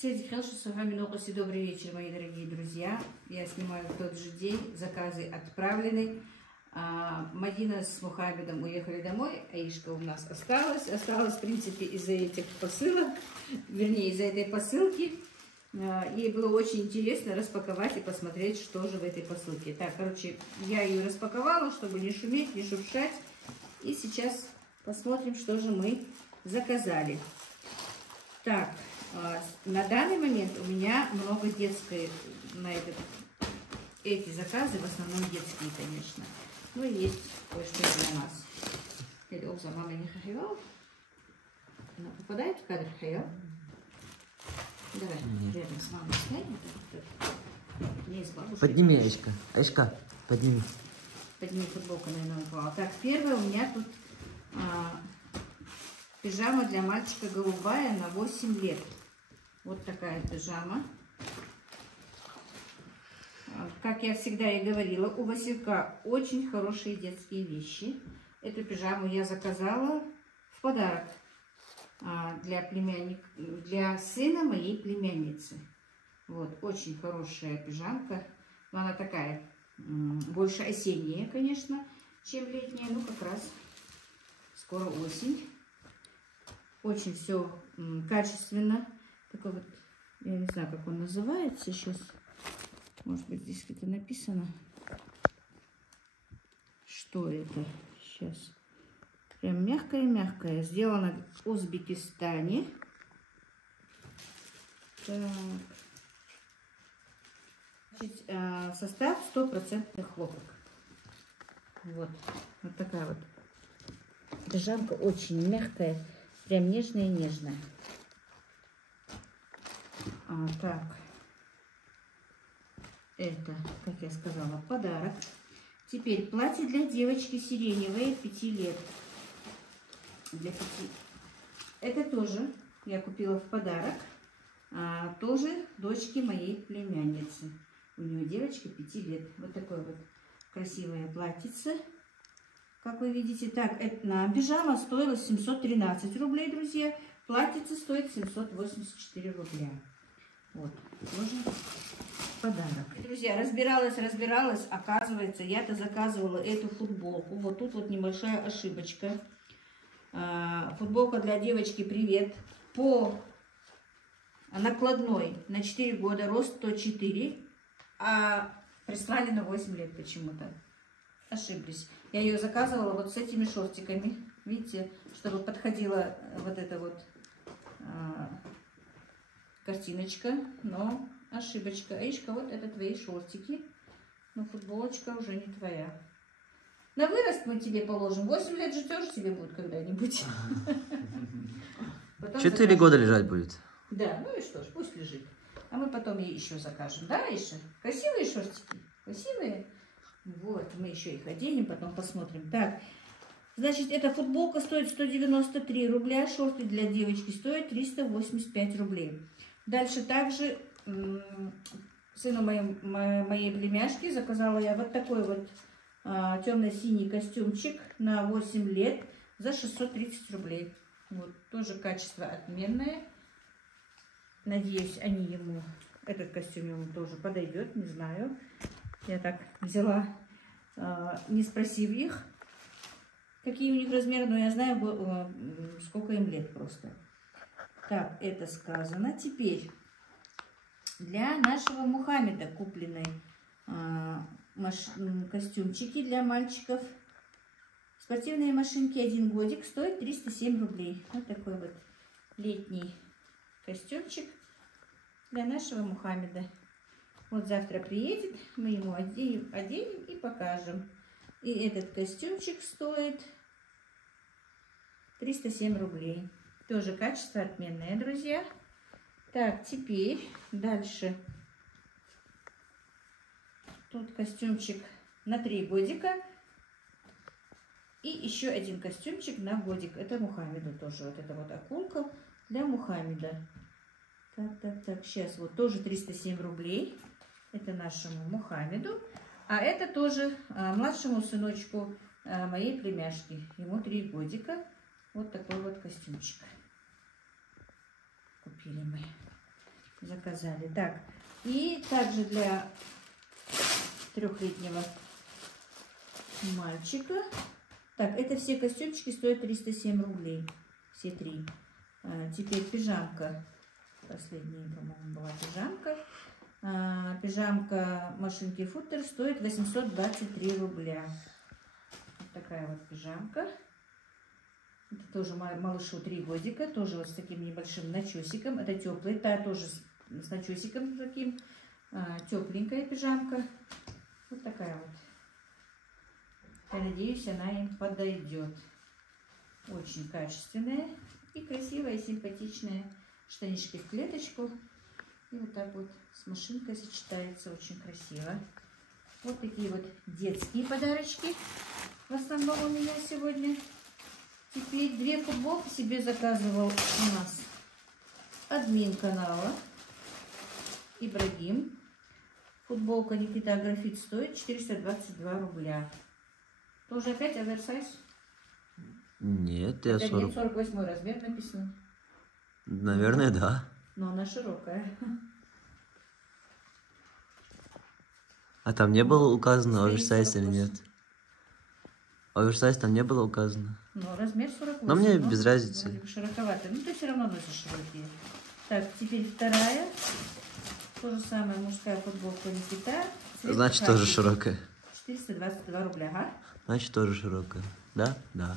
Среди хорошо с вами новости. Добрый вечер, мои дорогие друзья. Я снимаю в тот же день. Заказы отправлены. Мадина с Мухаммедом уехали домой. Аишка у нас осталась. Осталась, в принципе, из-за этих посылок. Вернее, из-за этой посылки. Ей было очень интересно распаковать и посмотреть, что же в этой посылке. Так, короче, я ее распаковала, чтобы не шуметь, не шуршать. И сейчас посмотрим, что же мы заказали. Так, на данный момент у меня много детской, эти заказы в основном детские, конечно. Ну и есть кое-что для нас. Или за мамой не хахивал. Она попадает в кадр, хахивал? Давай, рядом с мамой снять. Не с бабушкой. Подними, Аишка. Аишка, подними. Подними, футболку, наверное, упала. Так, первое у меня тут пижама для мальчика голубая на 8 лет. Вот такая пижама. Как я всегда и говорила, у Василька очень хорошие детские вещи. Эту пижаму я заказала в подарок для сына моей племянницы. Вот, очень хорошая пижамка. Но она такая, больше осенняя, конечно, чем летняя. Ну, как раз скоро осень. Очень все качественно. Такой вот, я не знаю, как он называется сейчас. Может быть, здесь где-то написано. Что это? Сейчас. Прям мягкая-мягкая. Сделано в Узбекистане. Так. Значит, состав 100% хлопок. Вот. Вот такая вот пижамка. Очень мягкая. Прям нежная-нежная. Так. Это, как я сказала, подарок. Теперь платье для девочки сиреневое 5 лет. Для 5. Это тоже я купила в подарок. Тоже дочке моей племянницы. У нее девочка 5 лет. Вот такое вот красивое платьице. Как вы видите. Так, пижама стоила 713 рублей, друзья. Платьице стоит 784 рубля. Вот, тоже подарок. Друзья, разбиралась. Оказывается, я-то заказывала эту футболку. Вот тут вот небольшая ошибочка. Футболка для девочки «Привет». По накладной на 4 года, рост 104, а прислали на 8 лет почему-то. Ошиблись. Я ее заказывала вот с этими шортиками. Видите, чтобы подходила вот эта вот картиночка, но ошибочка. Аишка, вот это твои шортики, но футболочка уже не твоя. На вырост мы тебе положим. 8 лет же тоже тебе будет когда-нибудь. 4 года лежать будет. Да, ну и что ж, пусть лежит. А мы потом ей еще закажем. Да, Аиша? Красивые шортики? Красивые? Вот, мы еще их оденем, потом посмотрим. Так, значит, эта футболка стоит 193 рубля, шорты для девочки стоят 385 рублей. Дальше также сыну моей племяшки заказала я вот такой вот темно-синий костюмчик на 8 лет за 630 рублей. Вот, тоже качество отменное. Надеюсь, этот костюм ему тоже подойдет, не знаю. Я так взяла, не спросив их, какие у них размеры, но я знаю, сколько им лет просто. Так, это сказано. Теперь для нашего Мухаммеда куплены костюмчики для мальчиков. Спортивные машинки 1 годик стоит 307 рублей. Вот такой вот летний костюмчик для нашего Мухаммеда. Вот завтра приедет, мы ему оденем и покажем. И этот костюмчик стоит 307 рублей. Тоже качество отменное, друзья. Так, теперь дальше. Тут костюмчик на 3 годика. И еще один костюмчик на годик. Это Мухаммеду тоже. Вот это вот акулка для Мухаммеда. Так. Сейчас вот тоже 307 рублей. Это нашему Мухаммеду. А это тоже младшему сыночку моей племяшки. Ему 3 годика. Вот такой вот костюмчик купили мы. заказали. Так, и также для 3-летнего мальчика. Так, это все костюмчики стоят 307 рублей. Все 3. Теперь пижамка. Последняя, по-моему, была пижамка. Пижамка машинки Футер стоит 823 рубля. Вот такая вот пижамка. Это тоже малышу 3 годика. Тоже вот с таким небольшим начесиком. Это теплый. Та тоже с начесиком таким. Тепленькая пижамка. Вот такая вот. Я надеюсь, она им подойдет. Очень качественная и красивая, симпатичная. Штанишки в клеточку. И вот так вот с машинкой сочетается очень красиво. Вот такие вот детские подарочки. В основном у меня сегодня. Теперь 2 футболки себе заказывал у нас админ канала Ибрагим. Футболка Никита Графит стоит 422 рубля. Тоже опять оверсайз? Нет, я 40. 48 размер написано. Наверное, да. Но она широкая. А там не было указано оверсайз или нет? Оверсайз там не было указано. Ну, размер 48. Но мне без разницы. Вроде бы широковато. Ну, ты все равно носишь широкие. Так, теперь вторая. То же самое, мужская футболка Никита. Значит, тоже широкая. 422 рубля, ага. Значит, тоже широкая. Да? Да.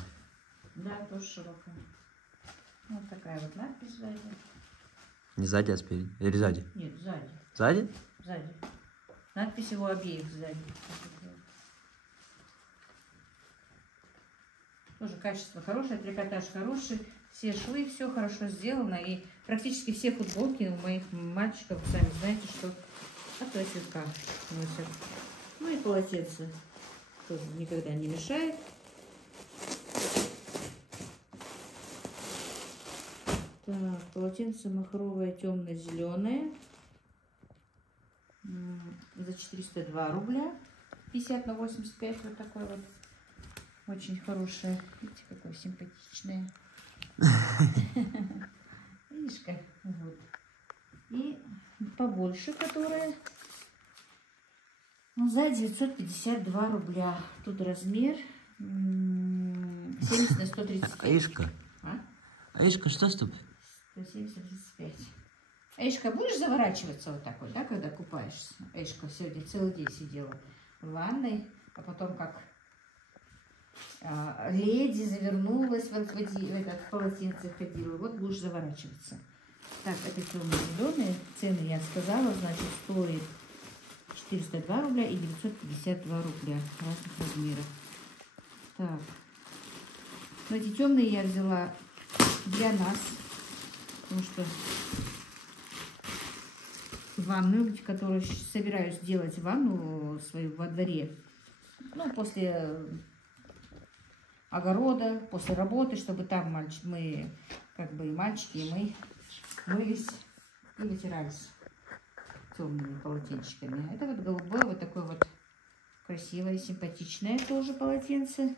Да, тоже широкая. Вот такая вот надпись сзади. Не сзади, а спереди. Или сзади? Нет, сзади. Сзади? Сзади. Надпись его обеих сзади. Тоже качество хорошее, трикотаж хороший. Все швы, все хорошо сделано. И практически все футболки у моих мальчиков, сами знаете, что от василька носят. Ну и полотенце тоже никогда не мешает. Так, полотенце махровое темно-зеленое. За 402 рубля. 50 на 85. Вот такой вот. Очень хорошее. Видите, какое симпатичное. Видишь как? Вот. И побольше, которая за 952 рубля. Тут размер 70 на 135. Аишка. Аишка, что с тобой? 170 на 35. Аишка, будешь заворачиваться вот так вот, да, когда купаешься? Аишка сегодня целый день сидела в ванной, а потом как леди завернулась в этот полотенце, ходила. Вот будешь заворачиваться. Так, это темно-зеленые. Цены я сказала, значит, стоит 402 рубля и 952 рубля разных размеров. Так. Но эти темные я взяла для нас, потому что ванную, которую собираюсь делать ванну свою во дворе, ну, после огорода, после работы, чтобы там мы, как бы и мальчики, и мы мылись и вытирались темными полотенчиками. Это вот голубое, вот такое вот красивое, симпатичное тоже полотенце.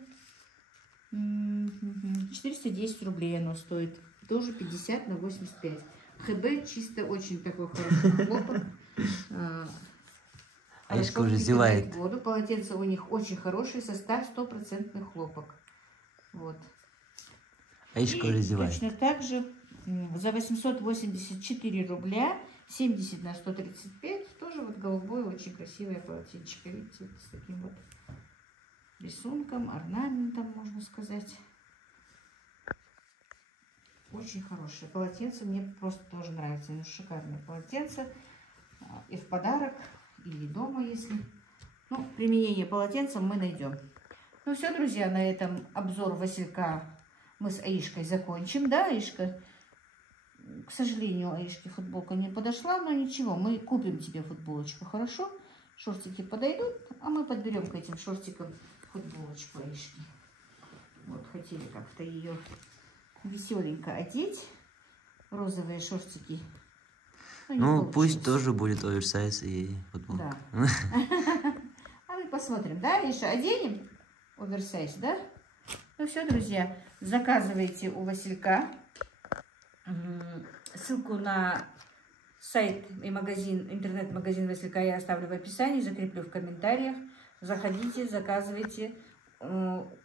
410 рублей оно стоит. Тоже 50 на 85. ХБ чисто очень такой хороший хлопок. Аишка уже зевает. Воду. Полотенце у них очень хороший, состав 100% хлопок. Вот. Аишка уже зевает. Точно так же за 884 рубля 70 на 135. Тоже вот голубое, очень красивое полотенчик. Видите, с таким вот рисунком, орнаментом, можно сказать. Очень хорошее полотенце. Мне просто тоже нравится. Ну, шикарное полотенце. И в подарок, или дома, если. Ну, применение полотенца мы найдем. Ну все, друзья, на этом обзор Василька мы с Аишкой закончим. Да, Аишка? К сожалению, Аишке футболка не подошла, но ничего. Мы купим тебе футболочку, хорошо? Шортики подойдут, а мы подберем к этим шортикам футболочку Аишки. Вот, хотели как-то ее веселенько одеть. Розовые шортики. Ну, пусть тоже будет оверсайз и футболка. Да. А мы посмотрим, да, Аиша, оденем оверсайз, да? Ну все, друзья, заказывайте у Василька. Ссылку на Сайт и магазин, интернет-магазин Василька я оставлю в описании, закреплю в комментариях. Заходите, заказывайте.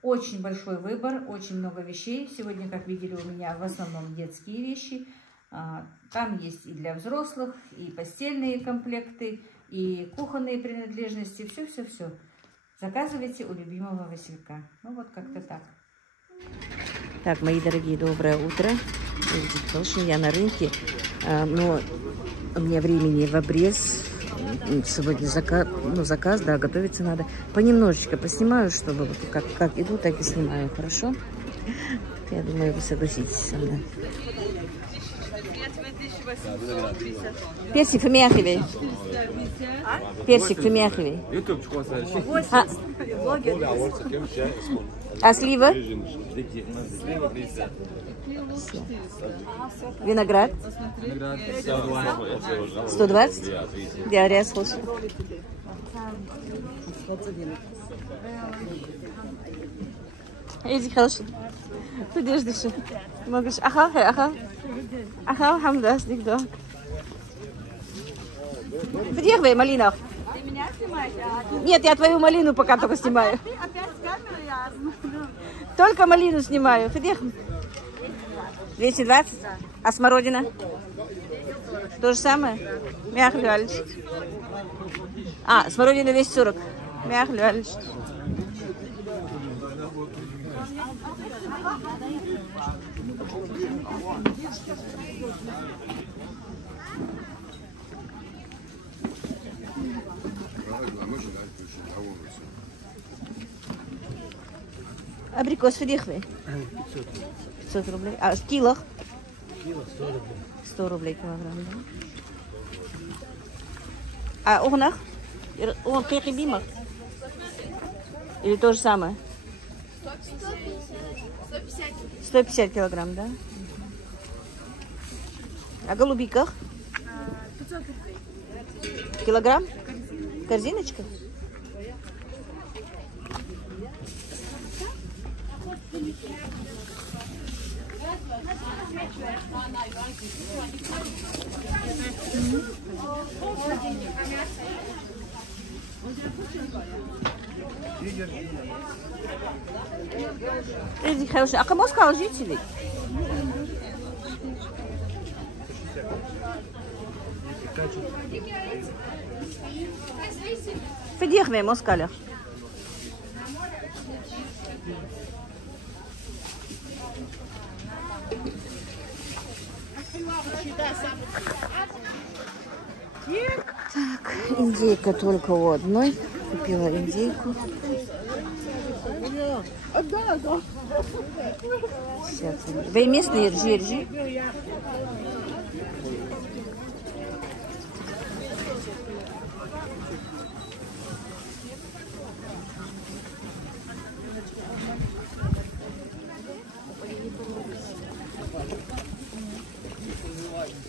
Очень большой выбор, очень много вещей. Сегодня, как видели, у меня в основном детские вещи. Там есть и для взрослых, и постельные комплекты, и кухонные принадлежности. Все-все-все. Заказывайте у любимого Василька. Ну вот как-то так. Так, мои дорогие, доброе утро. Видите, я на рынке, но у меня времени в обрез. Сегодня заказ, да, готовиться надо. Понемножечко поснимаю, чтобы вот как иду, так и снимаю, хорошо? Я думаю, вы согласитесь со мной. Персик фемиахивей. Персик фемиахивей. А слива? Виноград? 120? Я слушаю. Иди, хорошо. Подожди, что? Могешь? Аха, хамда, сник, да. Подъехай, малина. Ты меня снимаешь? Нет, я твою малину пока только снимаю. Ты опять с камерой, я смотрю. Только малину снимаю. 220? А смородина? То же самое? Мягко. А, смородина 240. Мягко. Абрикос фидихвы? 500 рублей. А в килах? Кило 100 рублей. 100 рублей килограмм, да? А угнах? Он кехибимах? Или то же самое? 150 килограмм, да? А голубиках? 500 рублей. Килограмм? Корзиночка? А кому сказал жители? Федихме москаля. Так, индейка только у одной. Купила индейку. 50 рублей. Вы местные ржи?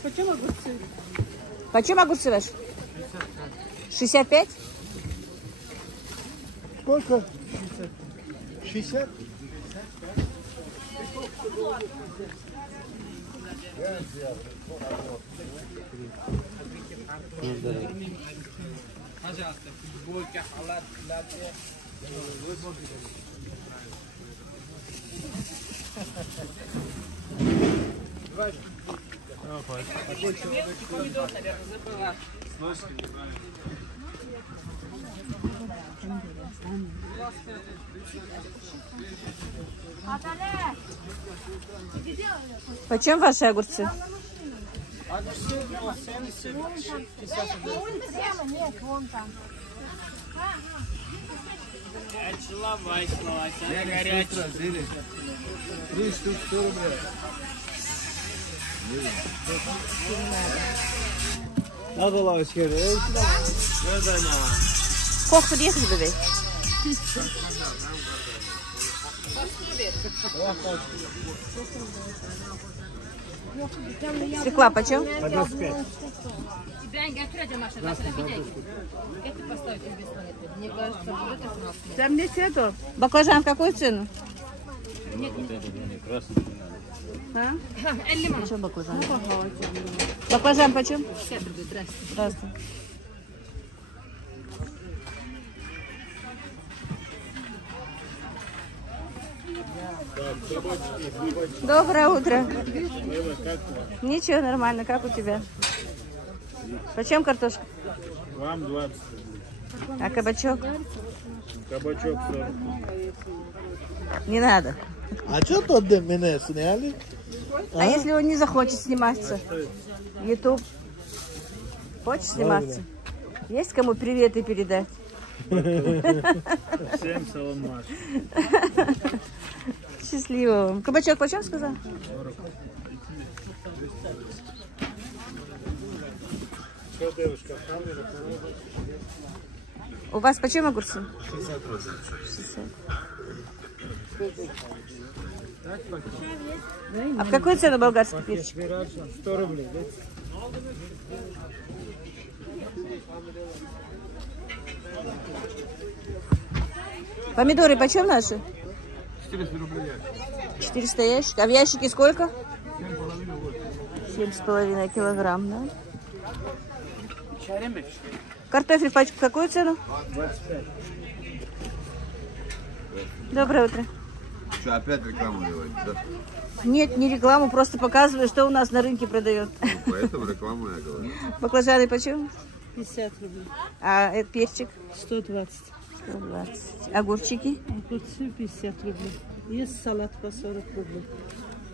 Почем огурцы? Почем огурцы ваши? 65? Сколько? 60? Почем ваши огурцы? Нет, вон там. Три штук 100 рублей. Надо лавочки. Кох подъехали бы. Свекла почем? По 25. Баклажан в какую цену? Нет, вот это не красный. А? Почем баклажан? Баклажан почем? Здравствуйте. Доброе утро. Ничего, нормально. Как у тебя? Почем картошка? Вам 20. А кабачок? Кабачок 40. Не надо. А что тот меня сняли? А если он не захочет сниматься? YouTube. Хочешь сниматься? Есть кому приветы передать? Всем салам маш. Счастливо вам. Кабачок почем сказал? 40. Что, девушка, камера? У вас почем огурцы? 60. 60. А в какую цену болгарский перчик? 100 рублей. Помидоры почем наши? 400 рублей. 400 ящик. А в ящике сколько? 7,5 килограмм, да? Картофель в какую цену? 25. Доброе утро. Что, опять рекламу делаете, да? Нет, не рекламу, просто показываю, что у нас на рынке продает. Поэтому рекламу я говорю. Баклажаны почем? 50 рублей. А перчик? 120. 120. Огурчики? Огурцы 50 рублей. Есть салат по 40 рублей.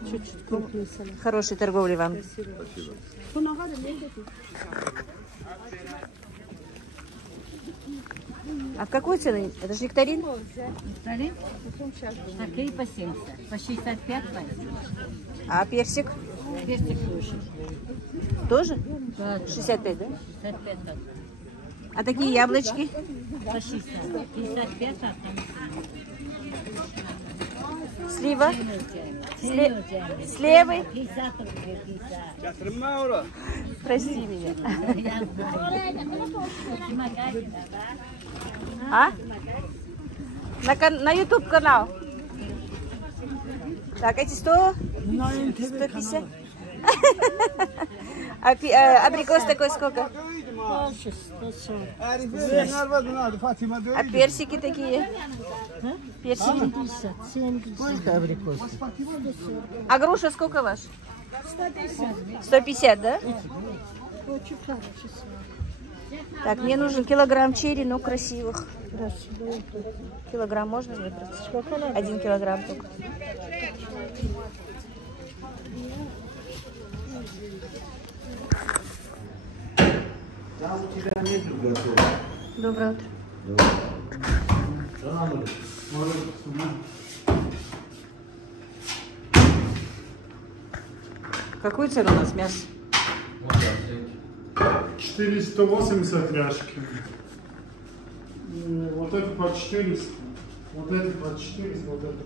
Чуть-чуть крупный салат. Хорошей торговли вам. Спасибо. А в какую цену? Это же нектарин? Нектарин? Такие по 70, по 65 возьмем. А персик? Персик выше. Тоже? Да, 65, да? 65, да. А такие яблочки? По 60. 55, а там Слива? Слева. Сливы? 50 рублей, 50. Прости меня. Я знаю. Помогайте, да? А? На YouTube канал. Так, эти 100? 150? А абрикос такой сколько? А персики такие? Персики? 70. А груша сколько ваш? 150, да? Очень хорошо. Так, мне нужен килограмм черри, но красивых. Килограмм можно выбрать? 1 килограмм только. Доброе утро. Какую цену у нас мясо? 480 ряжки. Вот это по 400. Вот это по 400, вот это.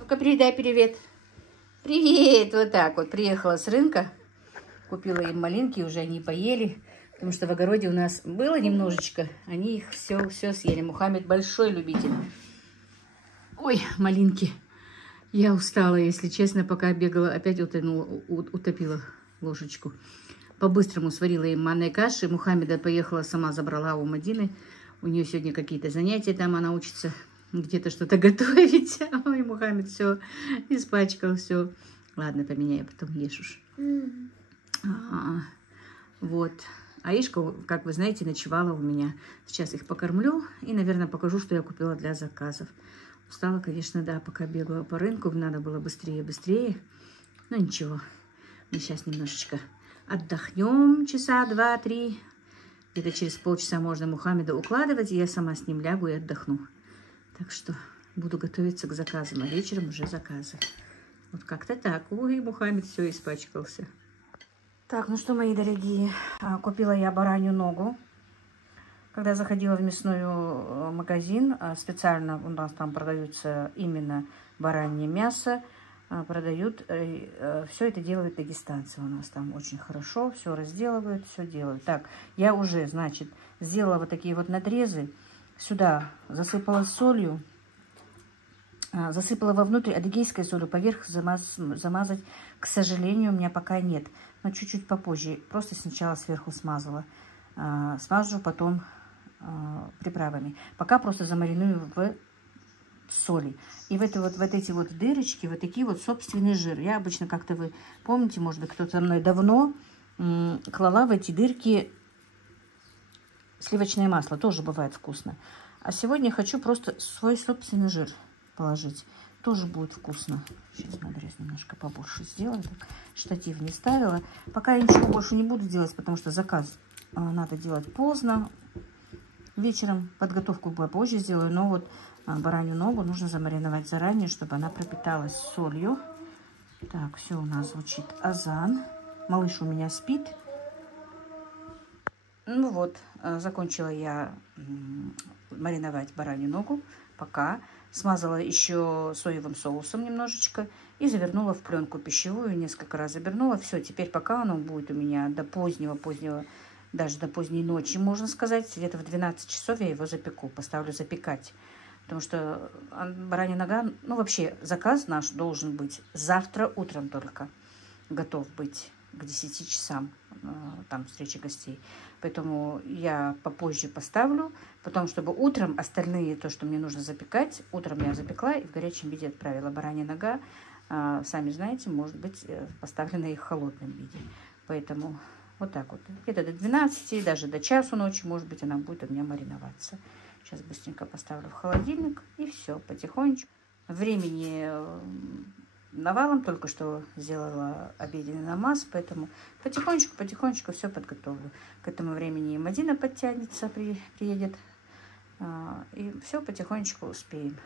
Ну-ка, передай привет. Привет! Вот так вот. Приехала с рынка. Купила им малинки, уже они поели. Потому что в огороде у нас было немножечко. Они их все съели. Мухаммед большой любитель. Ой, малинки. Я устала, если честно, пока бегала. Опять утопила ложечку. По-быстрому сварила им манной каши. Мухаммеда поехала, сама забрала у Мадины. У нее сегодня какие-то занятия, там она учится где-то что-то готовить. Ой, Мухаммед все испачкал, все. Ладно, поменяю, потом ешь уж. Вот. Аишка, как вы знаете, ночевала у меня. Сейчас их покормлю и, наверное, покажу, что я купила для заказов. Устала, конечно, да, пока бегала по рынку. Надо было быстрее. Но ничего. Мы сейчас немножечко отдохнем часа 2-3. Где-то через полчаса можно Мухаммеда укладывать, и я сама с ним лягу и отдохну. Так что буду готовиться к заказам, а вечером уже заказы. Вот как-то так. Ой, Мухаммед все испачкался. Так, ну что, мои дорогие, купила я баранью ногу. Когда заходила в мясной магазин, специально у нас там продаются именно баранье мясо, продают, все это делают дагестанцы у нас там очень хорошо, все разделывают, все делают. Так, я уже, значит, сделала вот такие вот надрезы, сюда засыпала солью, Засыпала вовнутрь адыгейской солью, поверх замазать, к сожалению, у меня пока нет. Но чуть-чуть попозже. Просто сначала сверху смазала. Смажу потом приправами. Пока просто замариную в соли. И в эти вот дырочки, вот такие вот собственный жир. Я обычно, как-то вы помните, может быть, кто-то со мной давно клала в эти дырки сливочное масло. Тоже бывает вкусно. А сегодня я хочу просто свой собственный жир положить. Тоже будет вкусно. Сейчас надрез немножко побольше сделаю. Так, штатив не ставила. Пока я ничего больше не буду делать, потому что заказ надо делать поздно. Вечером подготовку попозже сделаю. Но вот баранью ногу нужно замариновать заранее, чтобы она пропиталась солью. Так, все у нас звучит азан. Малыш у меня спит. Ну вот, закончила я мариновать баранью ногу. Пока смазала еще соевым соусом немножечко и завернула в пленку пищевую. Несколько раз завернула. Все, теперь пока оно будет у меня до позднего, даже до поздней ночи, можно сказать, где-то в 12 часов я его запеку, поставлю запекать. Потому что баранья нога, ну вообще заказ наш должен быть завтра утром только готов быть к 10 часам, там встреча гостей. Поэтому я попозже поставлю, потом, чтобы утром остальные, то, что мне нужно запекать, утром я запекла и в горячем виде отправила. Баранья нога, сами знаете, может быть поставлена и в холодном виде. Поэтому вот так вот. Где-то до 12, даже до часу ночи, может быть, она будет у меня мариноваться. Сейчас быстренько поставлю в холодильник и все, потихонечку. Времени навалом, только что сделала обеденный намаз, поэтому потихонечку все подготовлю. К этому времени и Мадина подтянется, приедет, и все потихонечку успеем.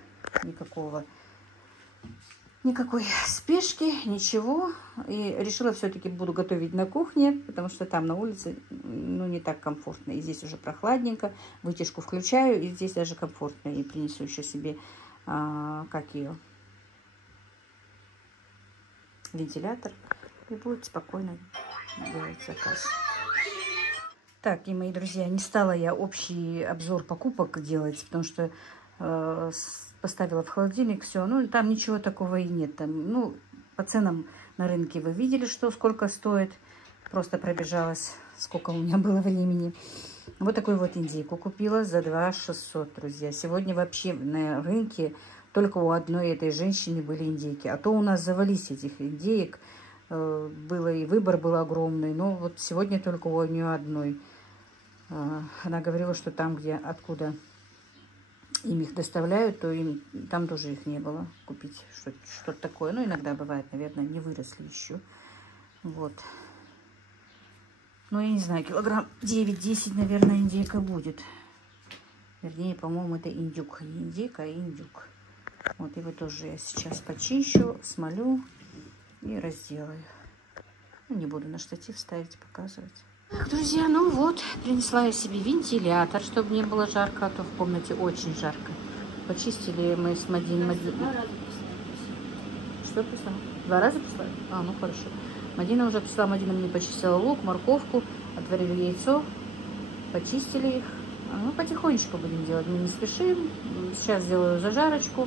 Никакой спешки, ничего. И решила все-таки буду готовить на кухне, потому что там на улице, ну, не так комфортно. И здесь уже прохладненько. Вытяжку включаю, и здесь даже комфортно. И принесу еще себе, вентилятор. И будет спокойно делать заказ. Так, и мои друзья, не стала я общий обзор покупок делать, потому что поставила в холодильник все. Ну, там ничего такого и нет. Там, ну, по ценам на рынке вы видели, сколько стоит. Просто пробежалась, сколько у меня было времени. Вот такую вот индейку купила за 2600, друзья. Сегодня вообще на рынке только у одной этой женщины были индейки. А то у нас завались этих индеек. Было и выбор был огромный. Но вот сегодня только у нее одной. Она говорила, что там, откуда им их доставляют, то им там тоже их не было купить. Что-то такое. Ну, иногда бывает, наверное, не выросли еще. Вот. Ну, я не знаю, килограмм 9-10, наверное, индейка будет. Вернее, по-моему, это индюк. Не индейка, а индюк. Вот его тоже я сейчас почищу, смолю и разделаю. Ну, не буду на штатив ставить, показывать. Так, друзья, ну вот, принесла я себе вентилятор, чтобы не было жарко, а то в комнате очень жарко. Почистили мы с Мадиной. Что прислала? 2 раза прислали? А, ну хорошо. Мадина уже прислала, Мадина мне почистила лук, морковку, отварили яйцо, почистили их. Ну, потихонечку будем делать, мы не спешим. Сейчас сделаю зажарочку.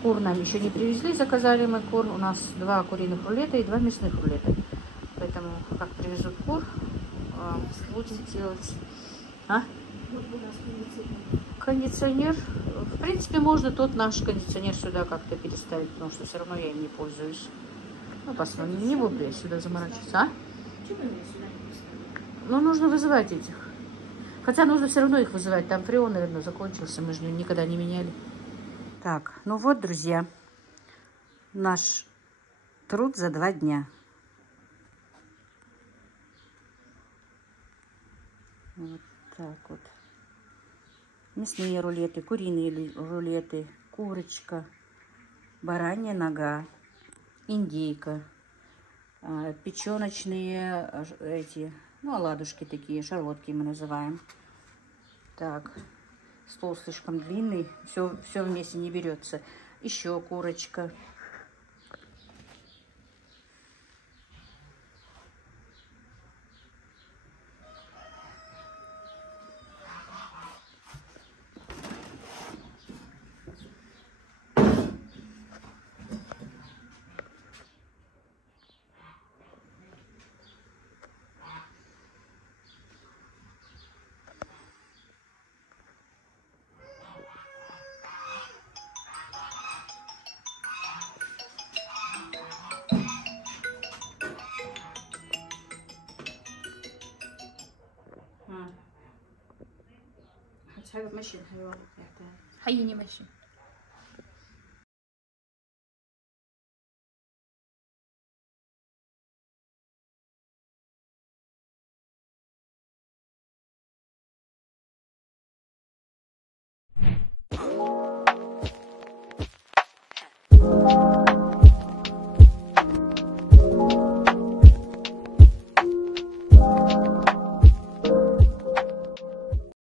Кур нам еще не привезли, заказали мы кур. У нас 2 куриных рулета и 2 мясных рулета. Поэтому, как привезут кур, будем делать. А? Кондиционер. В принципе, можно тот наш кондиционер сюда как-то переставить, потому что все равно я им не пользуюсь. Ну, посмотрим, не буду я сюда заморачиваться. А? Ну, нужно вызывать этих. Хотя нужно все равно их вызывать. Там фреон, наверное, закончился. Мы же никогда не меняли. Так, ну вот, друзья. Наш труд за 2 дня. Вот так вот. Мясные рулеты, куриные рулеты, курочка, баранья нога, индейка, печеночные оладушки такие, шарлотки мы называем. Так, стол слишком длинный, все вместе не берется. Еще курочка. حاجة ماشي الحيوان يعني. حييني ماشي.